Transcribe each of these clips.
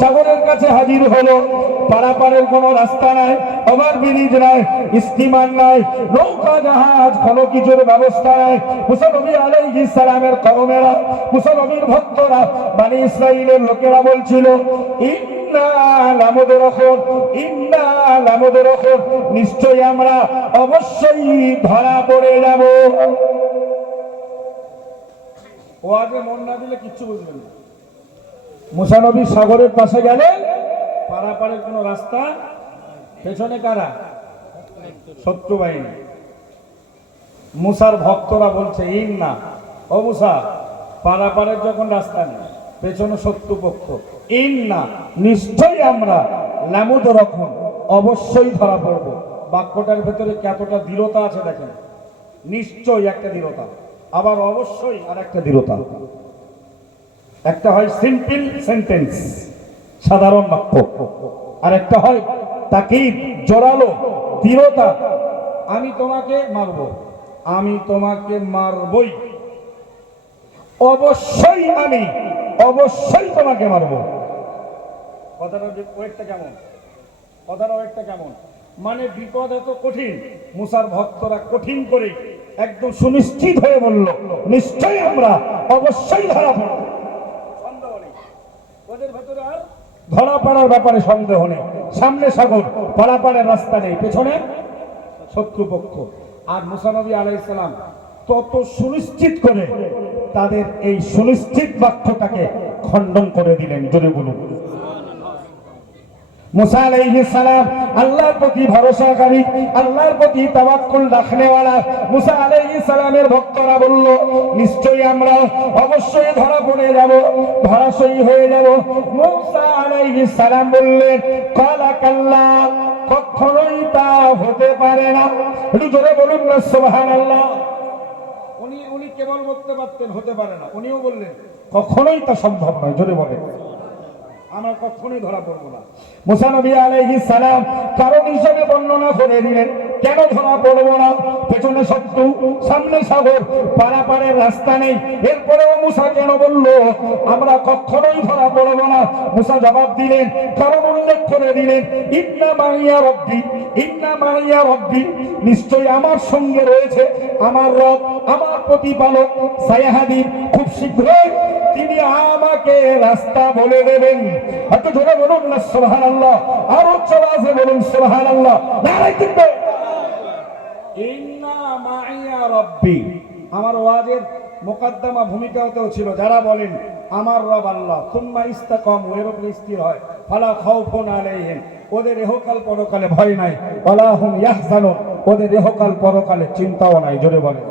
সাগরের কাছে হাজির হলো। পারাপারের কোনো রাস্তা নাই, ওভার ব্রিজ নাই, স্টিমার নাই, নৌকা জাহাজ কোনো কিছুর ব্যবস্থা নাই। মুসা নবী আলাইহিস সালামের কওমেরা, মুসা নবীর ভক্তরা, বনি ইসরাইলের লোকেরা বলছিল, ইন্না লামুদরাকুন, ইন্না লামুদরাকুন, নিশ্চয়ই আমরা অবশ্যই ধরা পড়ে যাব। ও আগে মন না দিলে কিচ্ছু বুঝবেন না। মুসা নবী সাগরের পাশে গেলেন, পারাপারের কোনো রাস্তা, পেছনে কারা? শত্রু বাহিনী। মুসার ভক্তরা বলছে, ইন্না, ও মুসা, পারাপারের যখন রাস্তা নেই, পেছনে শত্রু পক্ষ, ইন্না, নিশ্চয়ই আমরা লামুদরাকুন, অবশ্যই ধরা পড়ব। বাক্যটার ভেতরে কতটা দৃঢ়তা আছে দেখেন। নিশ্চয়ই একটা দৃঢ়তা, আবার অবশ্যই আর একটা দৃঢ়তা। একটা হয় সিম্পল সেন্টেন্স, সাধারণ বাক্য, আর একটা হয় তাকিদ, জোরালো, দৃঢ়তা। আমি তোমাকে মারব, আমি তোমাকে মারবই, অবশ্যই আমি, অবশ্যই তোমাকে মারব। কথাটা ওয়েটটা কেমন? কথাটা ওয়েটটা কেমন? মানে বিপদ এত কঠিন, মুসার ভক্তরা কঠিন করে একদম সুনিশ্চিত হয়ে বলল, নিশ্চয়ই আমরা অবশ্যই ধরা পড়ব। ওদের ভেতরে আর ধরা পড়ার ব্যাপারে সন্দেহ নেই। সামনে সাগর, পারাপারের রাস্তা নেই, পেছনে শত্রুপক্ষ। আর মুসা নবী আলাইহিস সালাম তত সুনিশ্চিত করে তাদের এই সুনিশ্চিত বাক্যটাকে খণ্ডন করে দিলেন। জোরে বলুন। মুসা আলাইহিস সালাম আল্লাহর প্রতি ভরসাকারী, আল্লাহর প্রতি তাওয়াক্কুল রাখনেওয়ালা মুসা আলাইহিস সালামের ভক্তরা বলল, নিশ্চয়ই আমরা অবশ্যই ধরা পড়ে যাব, ধরাশয়ী হয়ে যাব। মুসা আলাইহিস সালাম বললেন, ক্বালা কাল্লা, কখনোই তা হতে পারে না। একটু জোরে বলুন না সুবহানাল্লাহ। উনি কেবল বলতে পারতেন হতে পারে না, উনিও বললেন কখনোই তা সম্ভব নয়। জোরে বলেন, আমরা কখনোই ধরা পড়বো না। মুসা নবী আলাইহিস সালাম কারণ হিসেবে বর্ণনা করে দিলেন, কেন ধরা পড়বো না? পেছনে শত্রু, সামনে সাগর, পারাপারের রাস্তা নেই। এরপরেও মুসা কেন বলল আমরা কখনোই ধরা পড়বো না? মুসা জবাব দিলেন, কারণ উল্লেখ করে দিলেন, ইন্না মাইয়া রব্বি, ইন্না মাইয়া রব্বি, নিশ্চয়ই আমার সঙ্গে রয়েছে আমার রব, আমার প্রতিপালক, সায়াহাদিন, খুব শীঘ্রই তিনি আমাকে রাস্তা বলে দেবেন। এত জোরে বলুন না সুবহানাল্লাহ, আর উচ্চ আওয়াজে বলুন সুবহানাল্লাহ। নারে তাকবীর। ইন্না মাইয়া রব্বি, আমার ওয়াজের মুকদ্দমা ভূমিকাতেও ছিল, যারা বলেন আমার রব আল্লাহ, সুম্মা ইস্তাকামু, এর উপর স্থির হয়, ফালা খাউফুন আলাইহিম, ওদের ইহকাল পরকালে ভয় নাই, ওয়ালা হুম ইয়াহজানুন, ওদের ইহকাল পরকালে চিন্তাও নাই। জোরে বলেন।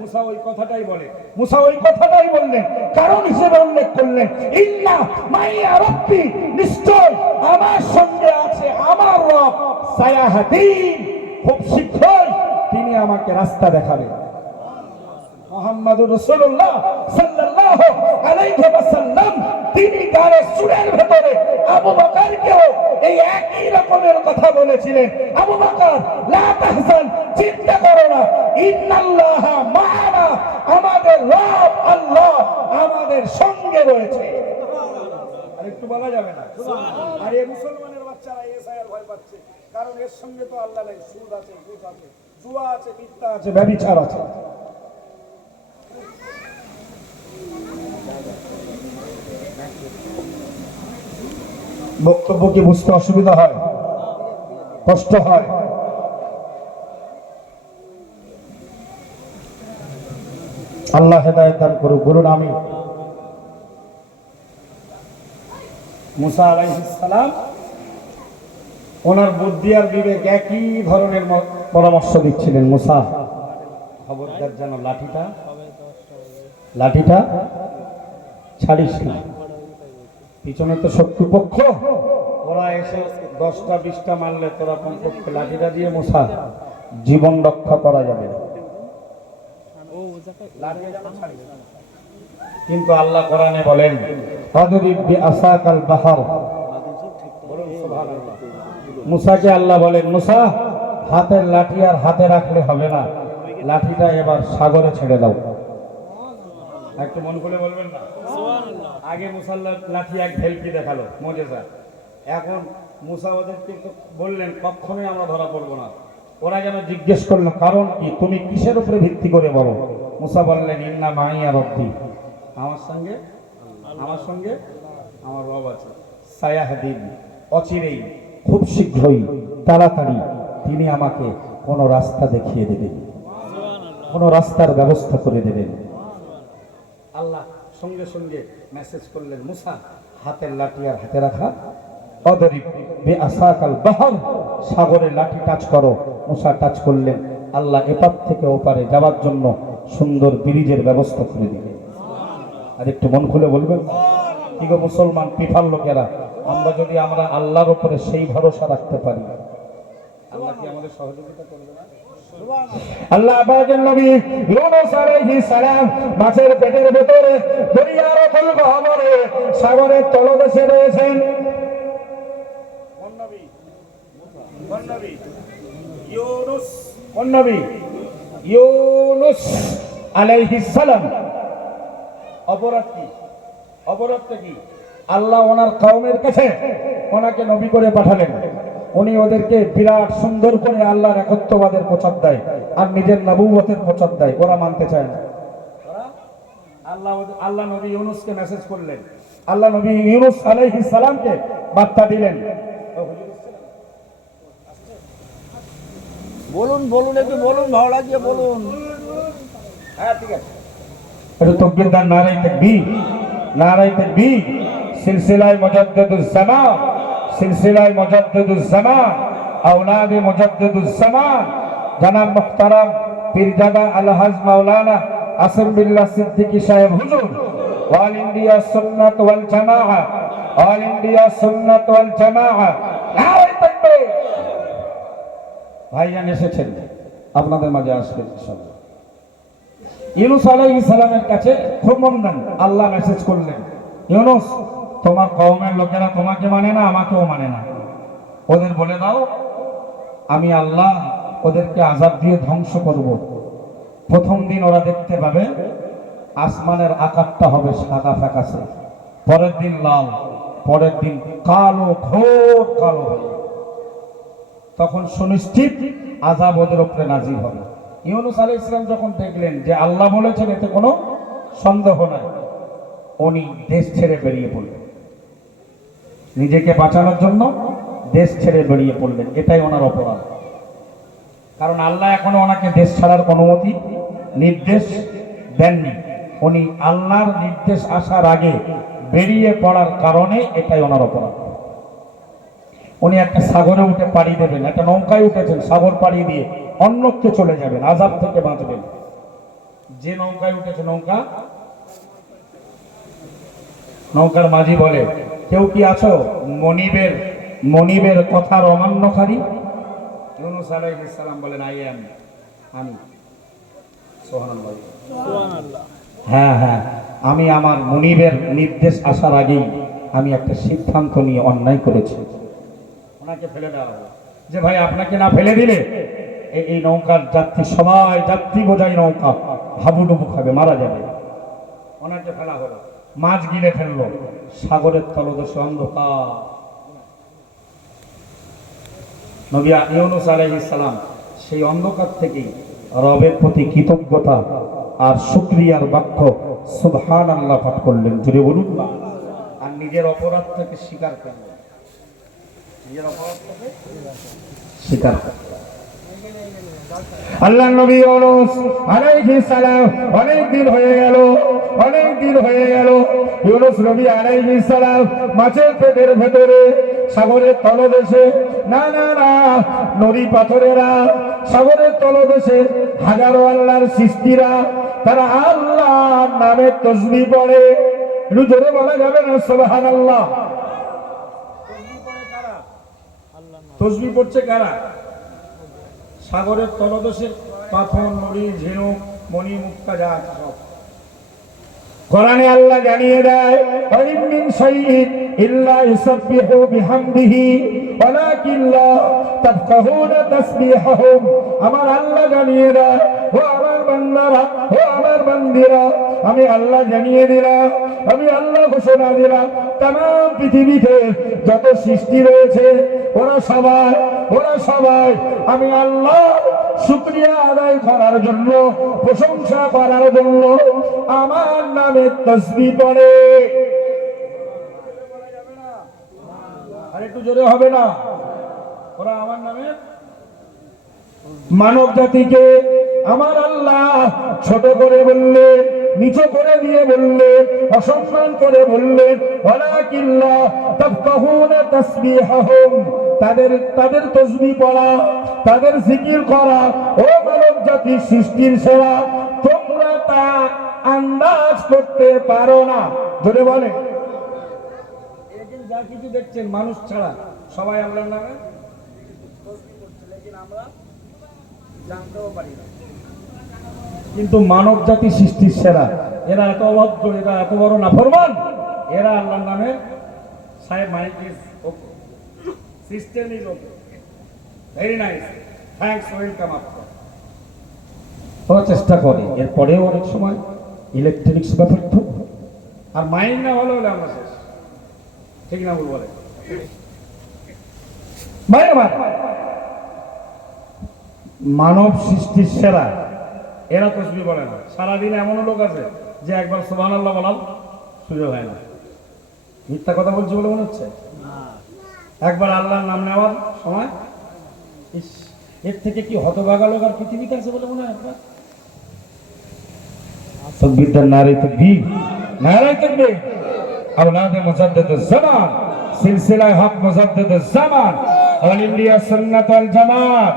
মুসা ওই কথাটাই বলে, মুসা ওই কথাটাই বললেন, কারণ হিসেবে উল্লেখ করলেন, ইন্না মাইয়া রব্বি, নিশ্চয় আমার সঙ্গে আছে আমার রব, সায়াহাদিন, খুব শীঘ্রই তিনি আমাকে রাস্তা দেখাবেন। মুহাম্মাদুর রাসূলুল্লাহ সাল্লাল্লাহু আলাইহি ওয়াসাল্লাম তিনি গায়ে সুরের ভেতরে আবু বকরকেও এই একই রকমের কথা বলেছিলেন, আবু বকর লা তাহজান, চিন্তা করো না, ইন্নাল্লাহা মা'ানা, আমাদের রব আল্লাহ আমাদের সঙ্গে রয়েছে। আর একটু বলা যাবে না? আর এই মুসলমানের বাচ্চারা এসআইআর ভয় পাচ্ছে, কারণ এর সঙ্গে তো আল্লাহ নাই, সুদ আছে, ঘুষ আছে, জুয়া আছে, মিথ্যা আছে, ব্যভিচার আছে। বক্তব্য কি বুঝতে অসুবিধা হয়, কষ্ট হয়? আল্লাহ হেদায়েত দান করুক, বলুন আমিন। মুসা আলাইহিস সালাম ওনার বুদ্ধি আর বিবেক একই ধরনের পরামর্শ দিচ্ছিলেন, মুসা খবরদার যেন লাঠিটা ছাড়িস না, পিছনে তো শত্রুপক্ষ, ওরা এসে 10টা 20টা মারলে তোরা কমপক্ষে লাঠিটা দিয়ে মুসা জীবন রক্ষা করা যাবে না। কিন্তু আল্লাহ কোরআনে বলেন, ফাদরিব বিআসাকাল বাহর, বলুন সুবহানাল্লাহ। মুসাকে আল্লাহ বলেন, মুসা হাতের লাঠি আর হাতে রাখলে হবে না, লাঠিটা এবার সাগরে ছেড়ে দাও। একটু মন খুলে বলবেন না? আগে মুসার লাঠি এক ভেলকি দেখালো মজেজা, এখন মুসা ওদেরকে বললেন কখনোই আমরা ধরা পড়বো না। ওরা যেন জিজ্ঞেস করলো কারণ কি, তুমি কিসের উপরে ভিত্তি করে বলো? মুসা বললেন ইন্না মাইয়া রব্বি, আমার সঙ্গে আমার রব আছে। সায়াহদিন, অচিরেই খুব শীঘ্রই তাড়াতাড়ি তিনি আমাকে কোন রাস্তা দেখিয়ে দেবেন, কোন রাস্তার ব্যবস্থা করে দেবেন। আল্লাহ সঙ্গে সঙ্গে মেসেজ করলেন মুসা হাতের লাঠি আর হাতে রাখা, অদরিব বিআসাকাল বাহর, সাগরের লাঠি টাচ করো। মুসা টাচ করলেন, আল্লাহ এপার থেকে ওপারে যাওয়ার জন্য সুন্দর ব্রিজের ব্যবস্থা করে দিলেন। আর একটু মন খুলে বলবেন কি গো মুসলমান পিঠার লোকেরা, আমরা যদি আল্লাহর উপরে সেই ভরসা রাখতে পারি, আল্লাহ কি আমাদের সহযোগিতা করবে না? আল্লাহ পাকের নবী ইউনূস আলাইহিস সালাম মাছের পেটের ভিতরে দরিয়ার অথল গহবরে সাগরের তলদেশে রয়েছেন। কোন নবী? ইউনূস আলাইহিস সালাম। অপরাধটা কি? আল্লাহ ওনার কওমের কাছে ওনাকে নবী করে পাঠালেন। উনি ওদেরকে বিরাট সুন্দর করে আল্লাহর একত্ববাদের প্রচার দেয় আর নিজের নবুয়তের প্রচার দেয়। ওরা মানতে চায় না। আল্লাহ নবী ইউনূসকে মেসেজ করলেন, আল্লাহ নবী ইউনূস আলাইহিস সালামকে বার্তা দিলেন। বলুন একটু বলুন, ভালো লাগিয়ে বলুন। হ্যাঁ ঠিক আছে, একটু তাকবীর দান, নারায়ে তাকবীর, নারায়ে তাকবীর। সিলসিলায়ে মুজাদ্দিদুজ জামান, সিলসিলায়ে মুজাদ্দিদুজ জামান, আওলাদে মুজাদ্দিদুজ জামান জনাব মুহতারাম পীরজাদা আলহাজ মাওলানা আসিম বিল্লাহ সিদ্দিকী সাহেব হুজুর, অল ইন্ডিয়া সুন্নাত ওয়াল জামাআহ, অল ইন্ডিয়া সুন্নাত ওয়াল জামাআহ, নারায়ে তাকবীর। ভাইজান এসেছেন, আপনাদের মাঝে আসবেন ইনশাআল্লাহ। ইউনূস আলাইহিস সালামের কাছে খবরদান আল্লাহ মেসেজ করলেন, ইউনূস তোমার কওমের লোকেরা তোমাকে মানে না, আমাকেও মানে না। ওদের বলে দাও আমি আল্লাহ ওদেরকে আযাব দিয়ে ধ্বংস করব। প্রথম দিন ওরা দেখতে পাবে আসমানের আকারটা হবে সাদা ফ্যাকাশে, পরের দিন লাল, পরের দিন কালো, ঘোর কালো হবে। তখন সুনিশ্চিত আযাব ওদের উপরে নাজিল হবে। ইউনূস আলাইহিস সালাম যখন দেখলেন যে আল্লাহ বলেছেন এতে কোনো সন্দেহ নাই, উনি দেশ ছেড়ে বেরিয়ে পড়লেন। নিজেকে বাঁচানোর জন্য দেশ ছেড়ে বেরিয়ে পড়লেন। এটাই ওনার অপরাধ, কারণ আল্লাহ এখনো ওনাকে দেশ ছাড়ার অনুমতি নির্দেশ দেননি। উনি আল্লাহর নির্দেশ আসার আগে বেরিয়ে পড়ার কারণে এটাই ওনার অপরাধ। উনি একটা সাগরে উঠে পাড়ি দেবেন, একটা নৌকায় উঠেছেন, সাগর পাড়ি দিয়ে অন্যকে চলে যাবেন, আযাব থেকে বাঁচবেন। যে নৌকায় উঠেছে নৌকার মাঝি বলে, কেউ কি আছো মনিবের কথার অমান্যকারী? ইউনূস আলাইহিস সালাম বলেন আমি। সুবহানাল্লাহ। হ্যাঁ, আমি আমার মনিবের নির্দেশ আসার আগেই আমি একটা সিদ্ধান্ত নিয়ে অন্যায় করেছি। ওনাকে ফেলে দেওয়া হবে যে ভাই আপনাকে না ফেলে দিলে এই নৌকার যাত্রী সবাই যাত্রী বোঝাই নৌকা হাবুডুবু খাবে, মারা যাবে। ওনাকে ফেলা হলো, মাছ গিলে ফেললো, সাগরের তলদেশে অন্ধকার। নবী ইউনূস আলাইহিস সালাম সেই অন্ধকার থেকেই রবের প্রতি কৃতজ্ঞতা আর শুকরিয়ার বাক্য সুবহানাল্লাহ পাঠ করলেন। জুড়ে বলুন না। আর নিজের অপরাধটাকে স্বীকার করলেন, আল্লাহ নবী ইউনূস আলাইহিস সালাম অনেক দিন হয়ে গেল ইউনূস নবী আলাইহিস সালাম মাছের পেটের ভেতরে সাগরের তলদেশে, না নদী পাথরেরা সাগরের তলদেশে হাজারো আল্লাহর সৃষ্টিরা তারা আল্লাহর নামে তাসবিহ পড়ে। একটু জোরে বলা যাবে না সুবহানাল্লাহ? তাসবিহ পড়ছে কারা? সাগরের তলদেশে পাথর, নদী, ঝিনুক, মণি, মুক্তা যা আছে সব। কোরআনে আল্লাহ জানিয়ে দেয়, ওয়াইন মিন শাইইন ইল্লা ইউসাব্বিহু বিহামদিহি ওয়ালাকিন লা তাফকাহুনা তাসবিহাহুম। আমার আল্লাহ জানিয়ে দেয়, ও আমার বান্দারা, ও আমার বান্দিরা, আমি আল্লাহ জানিয়ে দিলাম, আমি আল্লাহ ঘোষণা দিলাম, তাম পৃথিবীতে যত সৃষ্টি রয়েছে ওরা সবাই আমি আল্লাহ শুকরিয়া আদায় করার জন্য, প্রশংসা করার জন্য আমার নামে তাসবিহ পড়ে। আর একটু জোরে হবে না? ওরা আমার নামে মানব জাতিকে আমার আল্লাহ ছোট করে বললেন, নিচু করে দিয়ে বললেন, অসম্মান করে বললেন, ওয়ালাকিল্লা তাফকাহুনা তাসবিহাহুম, তাদের তাসবিহ পড়া, তাদের জিকির করা, ও মানব জাতির সৃষ্টির সেরা, তোমরা তা আন্দাজ করতে পারো না। ধরে বলে এখন যা কিছু দেখছেন মানুষ ছাড়া সবাই আল্লাহর নামে তাসবিহ করছে, লেকিন আমরা জানতেও পারি না। কিন্তু মানব জাতি সৃষ্টির সেরা, এরা এত অভদ্র, এরা এত বড় নাফরমান, এরা আল্লাহর নামে সাহেব mike is okay, system is okay, very nice, thanks, welcome আপ ওরা চেষ্টা করে। এরপরেও অনেক সময় ইলেকট্রনিক্স ব্যাপার তো, আর মাইন্ড না হলে আমরা শেষ, ঠিক না ভুল বলে? মানব সৃষ্টির সেরা, এরা তাসবিহ বলে না। সারাদিন এমন লোক আছে যে একবার সুবহানাল্লাহ বলার সুযোগ হয় না। মিথ্যা কথা বলছি বলে মনে হচ্ছে? একবার আল্লাহর নাম নেওয়ার সময়, এর থেকে কি হতভাগা লোক আর পৃথিবীতে আছে বলে মনে হয় আপনার? তাকবীর দেন, নারে তাকবীর, নারে তাকবীর। আওলাদে মুজাদ্দিদুজ জামান, সিলসিলায়ে হক মুজাদ্দিদুজ জামান, অল ইন্ডিয়া সুন্নাত ওয়াল জামাত।